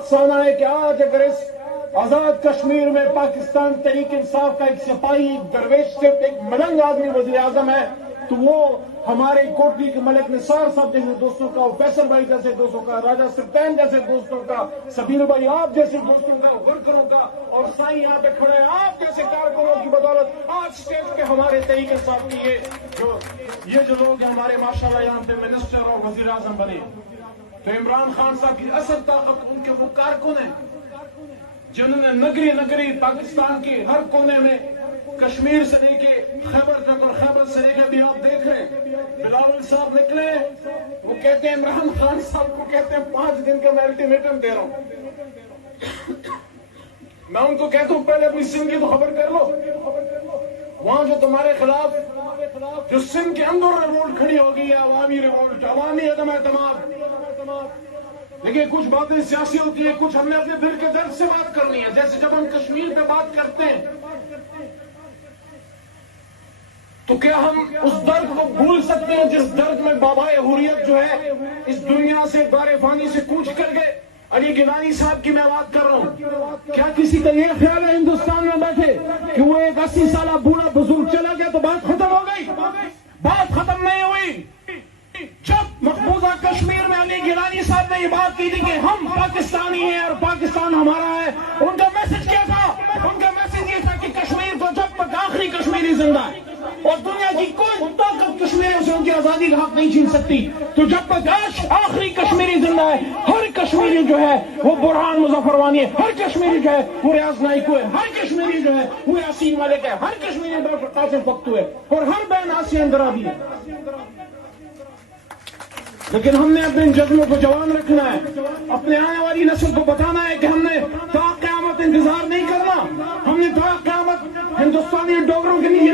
افسانہ ہے کہ آج اگر اس آزاد کشمیر میں پاکستان تحریک انصاف کا ایک سپاہی درویش صرف ایک ملنگ آدمی وزیر اعظم ہے تو وہ ہمارے کوٹلی کے ملک نثار صاحب جیسے دوستوں کا، فیصل بھائی جیسے دوستوں کا، راجہ سلطان جیسے دوستوں کا، سبیر بھائی آپ جیسے دوستوں کا، ورکروں کا، اور سائیں یہاں پہ کھڑے ہیں آپ جیسے کارکنوں کی بدولت آج اسٹیج پہ ہمارے تحریک انصاف کی یہ جو لوگ ہیں ہمارے ماشاءاللہ یہاں پہ منسٹر اور وزیر اعظم بنے. تو عمران خان صاحب کی اصل طاقت ان کے وہ کارکن ہیں جنہوں نے نگری نگری پاکستان کے ہر کونے میں کشمیر سے لے کے خیبر تک اور خیبر سے لے کے بھی آپ دیکھ رہے ہیں بلاول صاحب نکلے وہ کہتے ہیں عمران خان صاحب کو کہتے ہیں 5 دن کا میں الٹیمیٹم دے رہا ہوں. میں ان کو کہتا ہوں پہلے اپنی سندھ کی تو خبر کر لو. وہاں جو تمہارے خلاف جو سندھ کے اندر ریوولٹ کھڑی ہوگی ہے عوامی ریوولٹ، عوامی عدم اعتماد. لیکن کچھ باتیں سیاسی ہوتی ہیں، کچھ ہم نے اپنے دل کے درد سے بات کرنی ہے. جیسے جب ہم کشمیر پہ بات کرتے ہیں تو کیا ہم اس درد کو بھول سکتے ہیں جس درد میں بابائے حریت جو ہے اس دنیا سے دار فانی سے کوچ کر گئے؟ علی گیلانی صاحب کی میں بات کر رہا ہوں. کیا کسی کا یہ خیال ہے ہندوستان میں بیٹھے کہ وہ ایک 80 سالہ بوڑھا بزرگ چلا گیا تو بات ختم ہو گئی؟ بات ختم نہیں ہوئی. جب مقبوضہ کشمیر میں علی گیلانی صاحب نے یہ بات کی تھی کہ ہم پاکستانی ہیں اور پاکستان ہمارا ہے، ان کا میسج کیا تھا؟ ان کا میسج یہ تھا کہ کشمیر کو جب تک آخری کشمیری زندہ ہے اور دنیا کی کوئی طاقت کشمیریوں سے ان کی آزادی کا حق نہیں چھین سکتی، تو جب تک آخری کشمیری زندہ ہے ہر کشمیری جو ہے وہ برہان مظفر وانی ہے، ہر کشمیری جو ہے وہ ریاض نائکو ہے، ہر کشمیری جو ہے وہ یاسین ملک ہے، ہر کشمیری ڈاکٹر قاسم پختو ہے، اور ہر بہن آسیہ اندرابی ہے. لیکن ہم نے اپنے ان جذبوں کو جوان رکھنا ہے، اپنے آنے والی نسل کو بتانا ہے کہ ہم نے تا قیامت انتظار نہیں کرنا. ہم نے تا قیامت ہندوستانی ڈاکٹروں کے لیے